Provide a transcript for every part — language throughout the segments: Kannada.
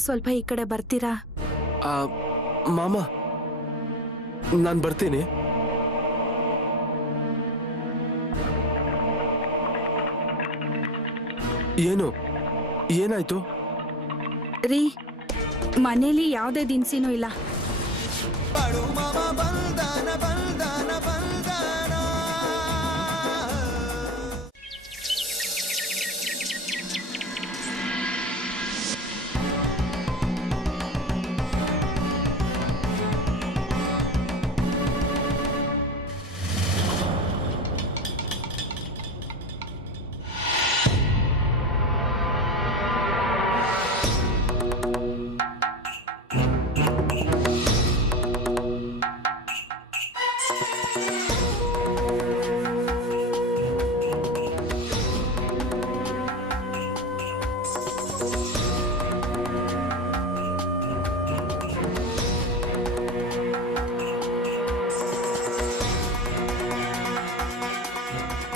ಸ್ವಲ್ಪ ಈ ಕಡೆ ಬರ್ತೀರಾ? ಮಾಮ, ನಾನು ಬರ್ತೀನಿ. ಏನಾಯ್ತು ರೀ? ಮನೇಲಿ ಯಾವುದೇ ದಿನಸಿನೂ ಇಲ್ಲ.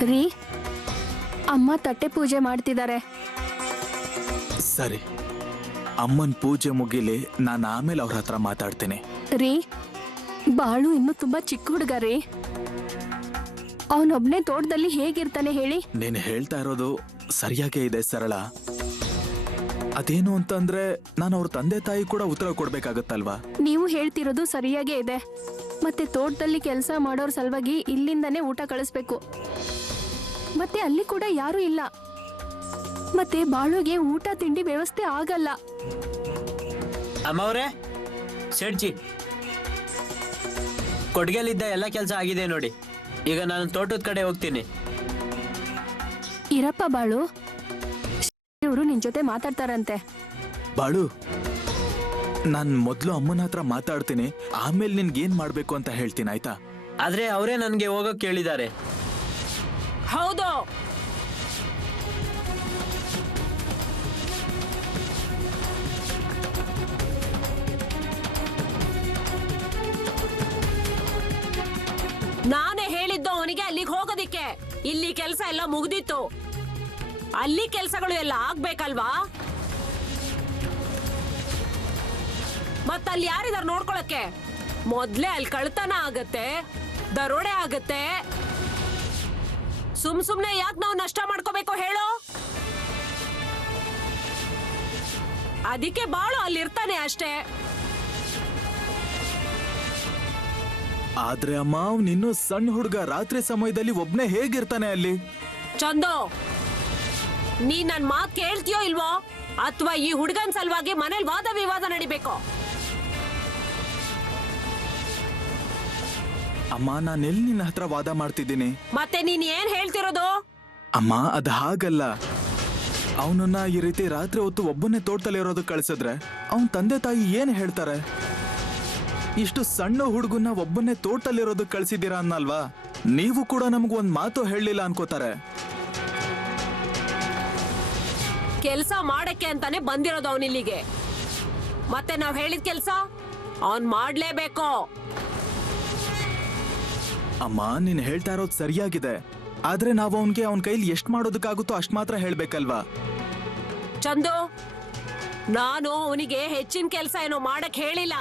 ರೀ, ಅಮ್ಮ ತಟ್ಟೆ ಪೂಜೆ ಮಾಡ್ತಿದ್ದಾರೆ. ಸರಿ, ಅಮ್ಮನ್ ಪೂಜೆ ಮುಗಿಲಿ, ನಾನು ಆಮೇಲೆ ಅವ್ರ ಹತ್ರ ಮಾತಾಡ್ತೀನಿ. ರೀ, ಬಾಳು ಇನ್ನು ತುಂಬಾ ಚಿಕ್ಕ ಹುಡುಗ ರೀ. ಅವನೊಬ್ನೇ ತೋಟದಲ್ಲಿ ಹೇಗಿರ್ತಾನೆ ಹೇಳಿ? ನೀನು ಹೇಳ್ತಾ ಇರೋದು ಸರಿಯಾಗೇ ಇದೆ ಸರಳ. ಅದೇನು ಅಂತಂದ್ರೆ ನಾನು ಅವ್ರ ತಂದೆ ತಾಯಿ ಕೂಡ ಉತ್ತರ ಕೊಡ್ಬೇಕಾಗತ್ತಲ್ವಾ? ನೀವು ಹೇಳ್ತಿರೋದು ಸರಿಯಾಗೇ ಇದೆ. ಮತ್ತೆ ತೋಟದಲ್ಲಿ ಕೆಲಸ ಮಾಡೋರ್ ಸಲುವಾಗಿ ಇಲ್ಲಿಂದನೇ ಊಟ ಕಳಿಸ್ಬೇಕು. ಮತ್ತೆ ಅಲ್ಲಿ ಕೂಡ ಯಾರು ಇಲ್ಲ. ಮತ್ತೆ ಬಾಳುಗೆ ಊಟ ತಿಂಡಿ ವ್ಯವಸ್ಥೆ ಆಗಲ್ಲ. ಅಮ್ಮವ್ರೆ, ಸೇಡ್ಜಿ, ಕೊಡ್ಗೆಲಿದ್ದ ಎಲ್ಲ ಕೆಲಸ ಆಗಿದೆ ನೋಡಿ. ಈಗ ನಾನು ತೋಟದ ಕಡೆ ಹೋಗ್ತೀನಿ. ಇರಪ್ಪ ಬಾಳು, ಇವರು ನಿನ್ ಜೊತೆ ಮಾತಾಡ್ತಾರಂತೆ. ಬಾಳು, ನಾನ್ ಮೊದ್ಲು ಅಮ್ಮನ ಹತ್ರ ಮಾತಾಡ್ತೀನಿ, ಆಮೇಲೆ ನಿನ್ಗೇನ್ ಮಾಡ್ಬೇಕು ಅಂತ ಹೇಳ್ತೀನಿ, ಆಯ್ತಾ? ಆದ್ರೆ ಅವರೇ ನನ್ಗೆ ಹೋಗಕ್ ಕೇಳಿದ್ದಾರೆ. ಹೌದು, ನಾನೇ ಹೇಳಿದ್ದು ಅವನಿಗೆ ಅಲ್ಲಿಗೆ ಹೋಗೋದಿಕ್ಕೆ. ಇಲ್ಲಿ ಕೆಲಸ ಎಲ್ಲ ಮುಗ್ದಿತ್ತು, ಅಲ್ಲಿ ಕೆಲಸಗಳು ಎಲ್ಲ ಆಗ್ಬೇಕಲ್ವಾ? ಮತ್ತಲ್ಲಿ ಯಾರಿದಾರು ನೋಡ್ಕೊಳಕ್ಕೆ? ಮೊದ್ಲೇ ಅಲ್ಲಿ ಕಳ್ತನ ಆಗತ್ತೆ, ದರೋಡೆ ಆಗತ್ತೆ. ಸುಮ್ನೆ ಯಾಕೆ ನಾವು ನಷ್ಟ ಮಾಡ್ಕೋಬೇಕು ಹೇಳು? ಅದಕ್ಕೆ ಬಾಳು ಅಲ್ಲಿರ್ತಾನೆ ಅಷ್ಟೇ. ಆದ್ರೆ ಅಮ್ಮ, ಅವ್ನಿನ್ನೂ ಸಣ್ಣ ಹುಡುಗ, ರಾತ್ರಿ ಸಮಯದಲ್ಲಿ ಒಬ್ನೇ ಹೇಗಿರ್ತಾನೆ ಅಲ್ಲಿ? ಚಂದು, ನೀ ನನ್ ಮಾತ್ ಕೇಳ್ತೀಯೋ ಇಲ್ವೋ? ಅಥವಾ ಈ ಹುಡುಗನ್ ಸಲುವಾಗಿ ಮನೇಲಿ ವಾದ ವಿವಾದ ನಡಿಬೇಕು? ಅಮ್ಮ, ನಾನೆಲ್ಲಿ ನಿನ್ನ ಹತ್ರ ವಾದ ಮಾಡ್ತಿದ್ದೀನಿ? ಮತ್ತೆ ನೀನ್ ಏನ್ ಹೇಳ್ತಿರೋದು? ಅಮ್ಮ, ಅದ್ ಹಾಗಲ್ಲ. ಅವನನ್ನ ಈ ರೀತಿ ರಾತ್ರಿ ಹೊತ್ತು ಒಬ್ಬನೇ ತೋಟದಲ್ಲಿ ಇರೋದು ಕಳ್ಸಿದ್ರೆ ಅವನ್ ತಂದೆ ತಾಯಿ ಏನ್ ಹೇಳ್ತಾರೆ? ಇಷ್ಟು ಸಣ್ಣ ಹುಡುಗನ್ನ ಒಬ್ಬನೇ ತೋಟದಲ್ಲಿರೋದು ಕಳ್ಸಿದ್ದೀರಾ ಅನ್ನಲ್ವಾ? ನೀವು ಕೂಡ ನಮಗೊಂದ್ ಮಾತು ಹೇಳಲಿಲ್ಲ ಅನ್ಕೋತಾರೆ. ಕೆಲ್ಸ ಮಾಡಕ್ಕೆ ಅಂತಾನೆ ಬಂದಿರೋದು ಅವನಿಲ್ಲಿಗೆ. ಮತ್ತೆ ನಾವ್ ಹೇಳಿದ ಕೆಲ್ಸ ಅವನ್ ಮಾಡ್ಲೇಬೇಕು. ಅಮ್ಮ, ನೀನ್ ಹೇಳ್ತಾ ಇರೋದು ಸರಿಯಾಗಿದೆ, ಆದ್ರೆ ನಾವು ಅವನ್ ಕೈಲಿ ಎಷ್ಟ್ ಮಾಡೋದಕ್ಕಾಗುತ್ತೋ ಅಷ್ಟ್ ಮಾತ್ರ ಹೇಳ್ಬೇಕಲ್ವಾ? ಚಂದು, ನಾನು ಅವನಿಗೆ ಹೆಚ್ಚಿನ ಕೆಲ್ಸ ಏನೋ ಮಾಡಕ್ ಹೇಳಿಲ್ಲ.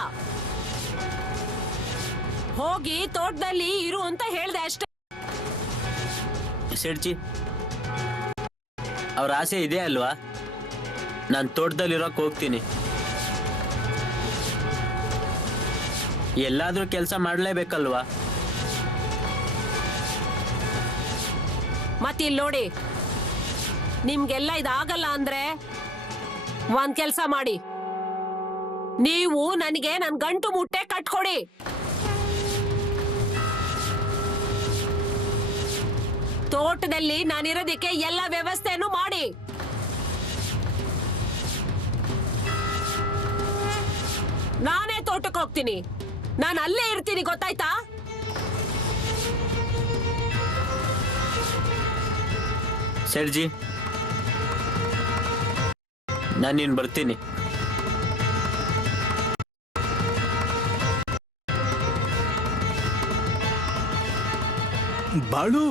ಹೋಗಿ ತೋಟದಲ್ಲಿ ಇರು ಅಂತ ಹೇಳ್ದೆ ಅಷ್ಟೇ. ಸೇಡ್ಜಿ, ಅವ್ರ ಆಸೆ ಇದೆ ಅಲ್ವಾ? ನಾನು ತೋಟದಲ್ಲಿರೋಕ್ ಹೋಗ್ತೀನಿ. ಎಲ್ಲಾದ್ರೂ ಕೆಲಸ ಮಾಡ್ಲೇಬೇಕಲ್ವಾ? ಮತ್ತಿಲ್ಲಿ ನೋಡಿ, ನಿಮ್ಗೆಲ್ಲ ಇದಾಗಲ್ಲ ಅಂದ್ರೆ ಒಂದ್ ಕೆಲ್ಸ ಮಾಡಿ, ನೀವು ನನಗೆ ನನ್ ಗಂಟು ಮುಟ್ಟೆ ಕಟ್ಕೊಡಿ. ತೋಟದಲ್ಲಿ ನಾನಿರೋದಕ್ಕೆ ಎಲ್ಲ ವ್ಯವಸ್ಥೆಯನ್ನು ಮಾಡಿ. ನಾನೇ ತೋಟಕ್ಕೆ ಹೋಗ್ತೀನಿ, ನಾನು ಅಲ್ಲೇ ಇರ್ತೀನಿ, ಗೊತ್ತಾಯ್ತಾ? ಸೇಡ್ಜಿ, ನಾನಿನ್ ಬರ್ತೀನಿ. ಬಾಳು,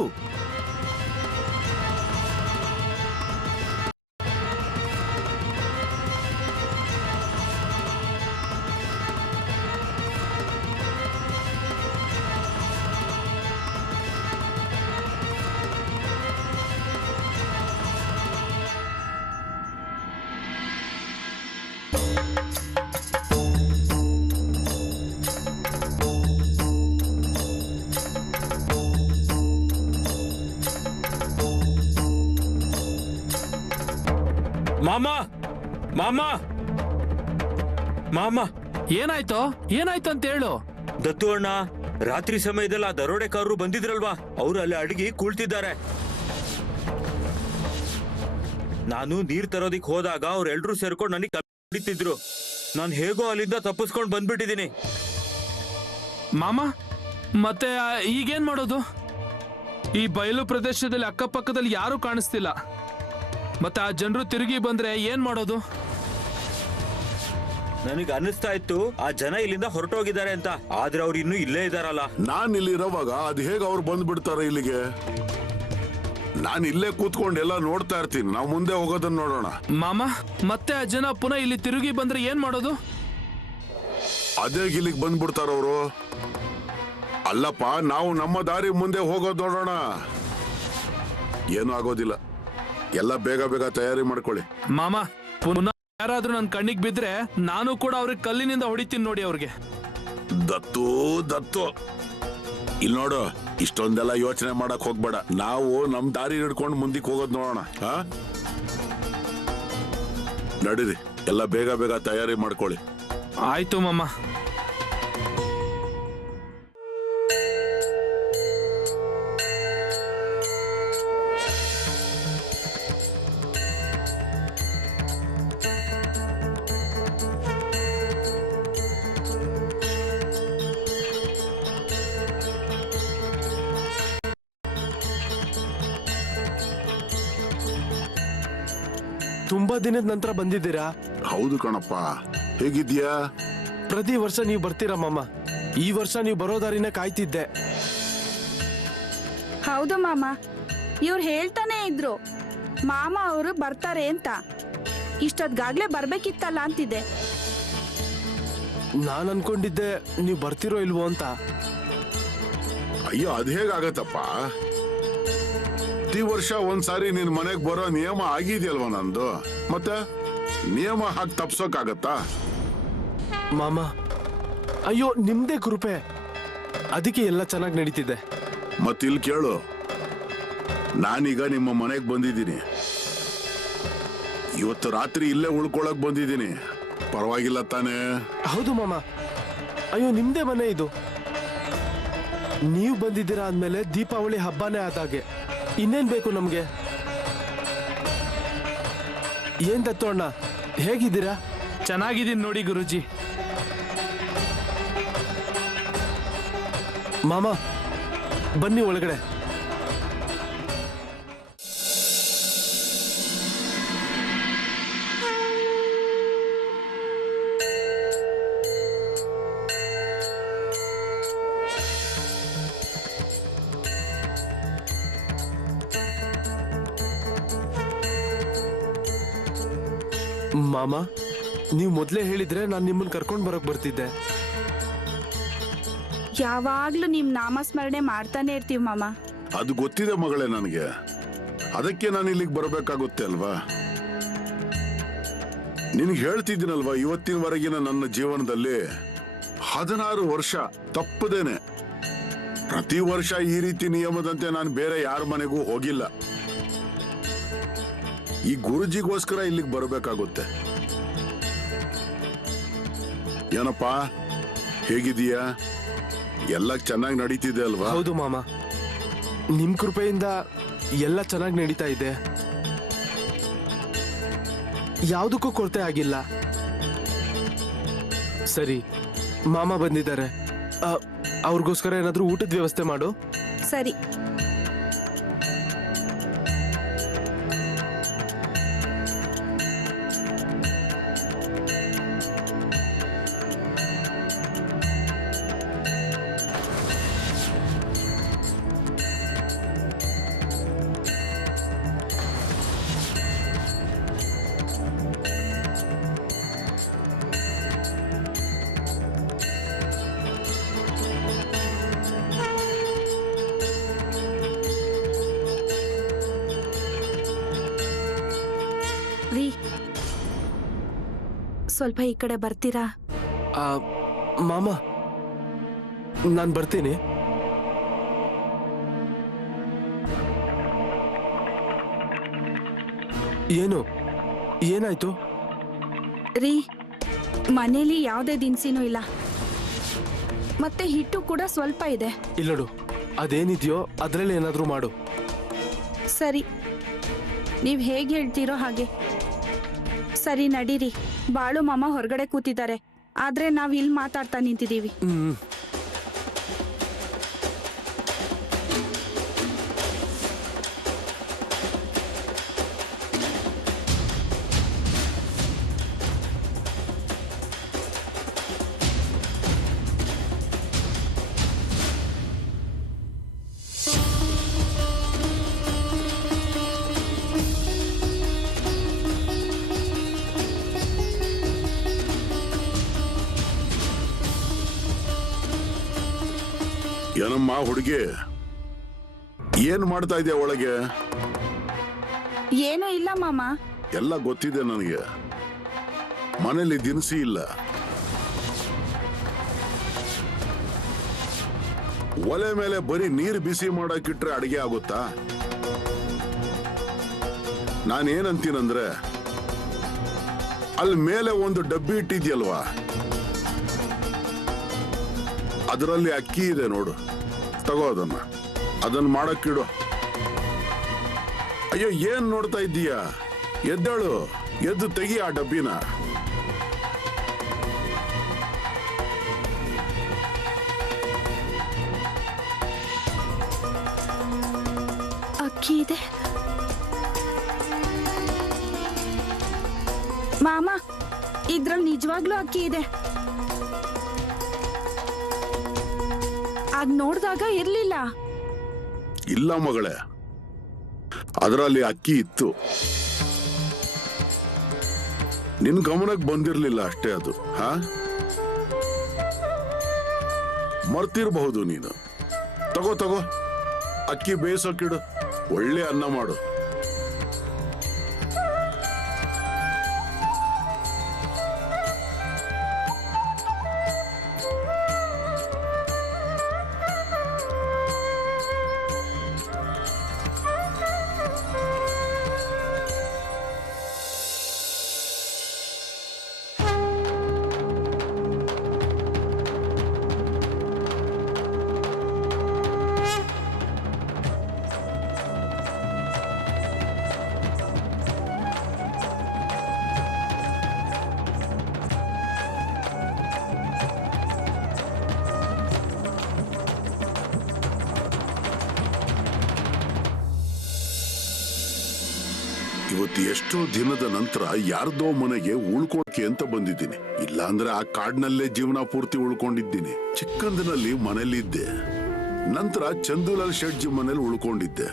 ಮಾಮ ಮಾಮ ಮಾಮ ಏನಾಯ್ತು ಏನಾಯ್ತು ಅಂತ ಹೇಳು. ದತ್ತು ಅಣ್ಣ, ರಾತ್ರಿ ಸಮಯದಲ್ಲಿ ಆ ದರೋಡೆಕಾರರು ಬಂದಿದ್ರಲ್ವಾ, ಅವರು ಅಲ್ಲಿ ಅಡಗಿ ಕೂಳ್ತಿದ್ದಾರೆ. ನಾನು ನೀರ್ ತರೋದಿಕ್ ಹೋದಾಗ ಅವ್ರೆಲ್ರೂ ಸೇರ್ಕೊಂಡು ನನಗೆ ಕಲಿತಿದ್ರು. ನಾನು ಹೇಗೋ ಅಲ್ಲಿಂದ ತಪ್ಪಿಸ್ಕೊಂಡು ಬಂದ್ಬಿಟ್ಟಿದ್ದೀನಿ. ಮಾಮ ಮತ್ತೆ ಈಗೇನ್ ಮಾಡೋದು? ಈ ಬಯಲು ಪ್ರದೇಶದಲ್ಲಿ ಅಕ್ಕಪಕ್ಕದಲ್ಲಿ ಯಾರು ಕಾಣಿಸ್ತಿಲ್ಲ. ಮತ್ತೆ ಆ ಜನರು ತಿರುಗಿ ಬಂದ್ರೆ ಏನ್ ಮಾಡೋದು? ನನಗೆ ಅನ್ನಿಸ್ತಾ ಇತ್ತು ಆ ಜನ ಇಲ್ಲಿಂದ ಹೊರಟೋಗಿದ್ದಾರೆ ಅಂತ, ಆದ್ರೆ ಅವ್ರು ಇನ್ನೂ ಇಲ್ಲೇ ಇದಾರಲ್ಲ. ನಾನ್ ಇಲ್ಲಿರೋವಾಗ ಅದ್ ಹೇಗೆ ಅವ್ರು ಬಂದ್ಬಿಡ್ತಾರೆ ಇಲ್ಲಿಗೆ? ನಾನ್ ಇಲ್ಲೇ ಕೂತ್ಕೊಂಡು ಎಲ್ಲ ನೋಡ್ತಾ ಇರ್ತೀನಿ. ನಾವು ಮುಂದೆ ಹೋಗೋದನ್ನ ನೋಡೋಣ. ಮಾಮ ಮತ್ತೆ ಆ ಜನ ಪುನಃ ಇಲ್ಲಿ ತಿರುಗಿ ಬಂದ್ರೆ ಏನ್ ಮಾಡೋದು? ಅದೇ ಇಲ್ಲಿಗೆ ಬಂದ್ಬಿಡ್ತಾರ ಅವರು. ಅಲ್ಲಪ್ಪ, ನಾವು ನಮ್ಮ ದಾರಿ ಮುಂದೆ ಹೋಗೋದು ನೋಡೋಣ. ಏನೂ ಆಗೋದಿಲ್ಲ. ಎಲ್ಲ ಬೇಗ ಬೇಗ ತಯಾರಿ ಮಾಡ್ಕೊಳ್ಳಿ. ಮಾಮ ಪುನಃ ಯಾರಾದ್ರೂ ನನ್ ಕಣ್ಣಿಗೆ ಬಿದ್ರೆ ನಾನು ಕೂಡ ಅವ್ರಿಗೆ ಕಲ್ಲಿನಿಂದ ಹೊಡಿತೀನಿ ನೋಡಿ ಅವ್ರಿಗೆ. ದತ್ತು ದತ್ತು, ಇಲ್ಲಿ ನೋಡು, ಇಷ್ಟೊಂದೆಲ್ಲ ಯೋಚನೆ ಮಾಡಕ್ ಹೋಗ್ಬೇಡ. ನಾವು ನಮ್ ದಾರಿ ಹಿಡ್ಕೊಂಡು ಮುಂದಕ್ಕೆ ಹೋಗೋದು ನೋಡೋಣ. ನಡೀರಿ, ಎಲ್ಲ ಬೇಗ ಬೇಗ ತಯಾರಿ ಮಾಡ್ಕೊಳ್ಳಿ. ಆಯ್ತು ಮಾಮ. ತುಂಬಾ ದಿನದ ನಂತರ ಬಂದಿದ್ದೀರಾ. ಹೌದು ಕಣಪ್ಪ, ಹೇಗಿದ್ಯಾ? ಪ್ರತಿ ವರ್ಷ ನೀವು ಬರ್ತೀರಾ ಮಾಮ. ಈ ವರ್ಷ ನೀವು ಬರೋ ದಾರಿನ ಕಾಯ್ತಿದ್ದೆ. ಹೌದು ಮಾಮ, ಇವ್ರು ಹೇಳ್ತಾನೆ ಇದ್ರು ಮಾಮ ಅವರು ಬರ್ತಾರೆ ಅಂತ. ಇಷ್ಟೊತ್ಗಾಗ್ಲೇ ಬರ್ಬೇಕಿತ್ತಲ್ಲ ಅಂತಿದೆ. ನಾನು ಅನ್ಕೊಂಡಿದ್ದೆ ನೀವು ಬರ್ತಿರೋ ಇಲ್ವೋ ಅಂತ. ಅಯ್ಯೋ, ಅದ್ ಹೇಗಾಗತ್ತಪ್ಪ? ಪ್ರತಿ ವರ್ಷ ಒಂದ್ಸಾರಿ ನಿನ್ ಮನೆಗ್ ಬರೋ ನಿಯಮ ಆಗಿದೆಯಲ್ವ ನಂದು. ಮತ್ತೆ ನಿಯಮ ಹಾಕಿ ತಪ್ಸೋಕಾಗತ್ತಾ? ಮಾಮ, ಅಯ್ಯೋ ನಿಮ್ದೇ ಕೃಪೆ, ಅದಕ್ಕೆ ಎಲ್ಲ ಚೆನ್ನಾಗಿ ನಡೀತಿದೆ. ಮತ್ತಿಲ್ ಕೇಳು, ನಾನೀಗ ನಿಮ್ಮ ಮನೆಗ್ ಬಂದಿದ್ದೀನಿ. ಇವತ್ತು ರಾತ್ರಿ ಇಲ್ಲೇ ಉಳ್ಕೊಳಕ್ ಬಂದಿದ್ದೀನಿ. ಪರವಾಗಿಲ್ಲ ತಾನೇ? ಹೌದು ಮಾಮ. ಅಯ್ಯೋ ನಿಮ್ದೇ ಮನೆ ಇದು. ನೀವು ಬಂದಿದ್ದೀರಾ ಅಂದ್ಮೇಲೆ ದೀಪಾವಳಿ ಹಬ್ಬನೇ ಆದಾಗೆ. ಇನ್ನೇನ್ ಬೇಕು ನಮ್ಗೆ? ಏನ್ ದತ್ತು ಅಣ್ಣ, ಹೇಗಿದ್ದೀರಾ? ಚೆನ್ನಾಗಿದ್ದೀನಿ ನೋಡಿ ಗುರುಜಿ. ಮಾಮ ಬನ್ನಿ ಒಳಗಡೆ. ಮಾಮ, ನೀವು ಮೊದ್ಲೇ ಹೇಳಿದ್ರೆ ನಾನು ನಿಮ್ಮನ್ನ ಕರ್ಕೊಂಡು ಬರೋಕ್ ಬರ್ತಿದ್ದೆ. ಯಾವಾಗ್ಲೂ ನಿಮ್ ನಾಮಸ್ಮರಣೆ ಮಾಡ್ತಾನೆ ಇರ್ತೀವಿ ಮಾಮ. ಅದು ಗೊತ್ತಿದೆ ಮಗಳೇ ನನಗೆ. ಅದಕ್ಕೆ ನಾನು ಇಲ್ಲಿಗೆ ಬರಬೇಕಾಗುತ್ತೆ ಅಲ್ವಾ? ನಿನಗೆ ಹೇಳ್ತಿದ್ದೀನಲ್ವಾ, ಇವತ್ತಿನವರೆಗಿನ ನನ್ನ ಜೀವನದಲ್ಲಿ 16 ವರ್ಷ ತಪ್ಪದೇನೆ ಪ್ರತಿ ವರ್ಷ ಈ ರೀತಿ ನಿಯಮದಂತೆ ನಾನು ಬೇರೆ ಯಾರ ಮನೆಗೂ ಹೋಗಿಲ್ಲ. ಈ ಗುರುಜಿಗೋಸ್ಕರ ಇಲ್ಲಿಗೆ ಬರಬೇಕಾಗುತ್ತೆ. ಏನಪ್ಪಾ, ಹೇಗಿದೀಯಾ? ಎಲ್ಲ ಚೆನ್ನಾಗಿ ನಡೀತಿದೆ ಅಲ್ವಾ? ಹೌದು ಮಾಮ, ನಿಮ್ ಕೃಪೆಯಿಂದ ಎಲ್ಲ ಚೆನ್ನಾಗಿ ನಡೀತಾ ಇದೆ. ಯಾವುದಕ್ಕೂ ಕೊರತೆ ಆಗಿಲ್ಲ. ಸರಿ, ಮಾಮ ಬಂದಿದ್ದಾರೆ. ಅವ್ರಿಗೋಸ್ಕರ ಏನಾದ್ರೂ ಊಟದ ವ್ಯವಸ್ಥೆ ಮಾಡು. ಸರಿ. ಸ್ವಲ್ಪ ಈ ಕಡೆ ಬರ್ತೀರಾ? ಆ, ಮಾಮ ನಾನು ಬರ್ತೀನಿ. ಏನು ಏನಾಯ್ತು? ರೀ, ಮನೇಲಿ ಯಾವುದೇ ದಿನಸಿನೂ ಇಲ್ಲ, ಮತ್ತೆ ಹಿಟ್ಟು ಕೂಡ ಸ್ವಲ್ಪ ಇದೆ. ಇಲ್ಲ ನೋಡು, ಅದೇನಿದೆಯೋ ಅದ್ರಲ್ಲಿ ಏನಾದ್ರೂ ಮಾಡು. ಸರಿ, ನೀವು ಹೇಗೆ ಹೇಳ್ತೀರೋ ಹಾಗೆ. ಸರಿ ನಡೀರಿ, ಬಾಳು ಮಾಮ ಹೊರಗಡೆ ಕೂತಿದ್ದಾರೆ, ಆದ್ರೆ ನಾವ್ ಇಲ್ಲಿ ಮಾತಾಡ್ತಾ ನಿಂತಿದೀವಿ. ಏನಮ್ಮ ಹುಡುಗಿ, ಏನ್ ಮಾಡ್ತಾ ಇದೆಯಾ ಒಳಗೆ? ಏನೂ ಇಲ್ಲ ಮಾಮ. ಎಲ್ಲ ಗೊತ್ತಿದೆ ನನಗೆ. ಮನೇಲಿ ದಿನಸಿ ಇಲ್ಲ, ಒಲೆ ಮೇಲೆ ಬರೀ ನೀರು ಬಿಸಿ ಮಾಡಕ್ಕಿಟ್ರೆ ಅಡಿಗೆ ಆಗುತ್ತಾ? ನಾನೇನಂತೀನಂದ್ರೆ, ಅಲ್ಲಿ ಮೇಲೆ ಒಂದು ಡಬ್ಬಿ ಇಟ್ಟಿದ್ಯಲ್ವಾ, ಅದರಲ್ಲಿ ಅಕ್ಕಿ ಇದೆ ನೋಡು, ತಗೋ ಅದನ್ನ ಮಾಡಕ್ಕಿಡು. ಅಯ್ಯೋ, ಏನ್ ನೋಡ್ತಾ ಇದ್ದೀಯಾ? ಎದ್ದೇಳು, ಎದ್ದು ತೆಗಿ ಆ ಡಬ್ಬಿನ. ಅಕ್ಕಿ ಇದೆ ಮಾಮ, ಇದ್ರಲ್ಲಿ ನಿಜವಾಗ್ಲೂ ಅಕ್ಕಿ ಇದೆ. ಅದ್ ನೋಡ್ದಾಗ ಇರ್ಲಿಲ್ಲ. ಇಲ್ಲ ಮಗಳೇ, ಅದರಲ್ಲಿ ಅಕ್ಕಿ ಇತ್ತು, ನಿನ್ ಗಮನಕ್ಕೆ ಬಂದಿರ್ಲಿಲ್ಲ ಅಷ್ಟೇ. ಅದು ಮರ್ತಿರಬಹುದು ನೀನು. ತಗೋ ತಗೋ, ಅಕ್ಕಿ ಬೇಯಿಸೋಕಿಡು, ಒಳ್ಳೆ ಅನ್ನ ಮಾಡು. ಇವತ್ತು ಎಷ್ಟೋ ದಿನದ ನಂತರ ಯಾರ್ದೋ ಮನೆಗೆ ಉಳ್ಕೋಕೆ ಅಂತ ಬಂದಿದ್ದೀನಿ. ಇಲ್ಲಾಂದ್ರೆ ಆ ಕಾಡ್ನಲ್ಲೇ ಜೀವನ ಪೂರ್ತಿ ಉಳ್ಕೊಂಡಿದ್ದೀನಿ. ಚಿಕ್ಕಂದಿನಲ್ಲಿ ಮನೇಲಿದ್ದೆ, ನಂತರ ಚಂದುಲಾಲ್ ಶೆಟ್ಜಿ ಮನೇಲಿ ಉಳ್ಕೊಂಡಿದ್ದೆ.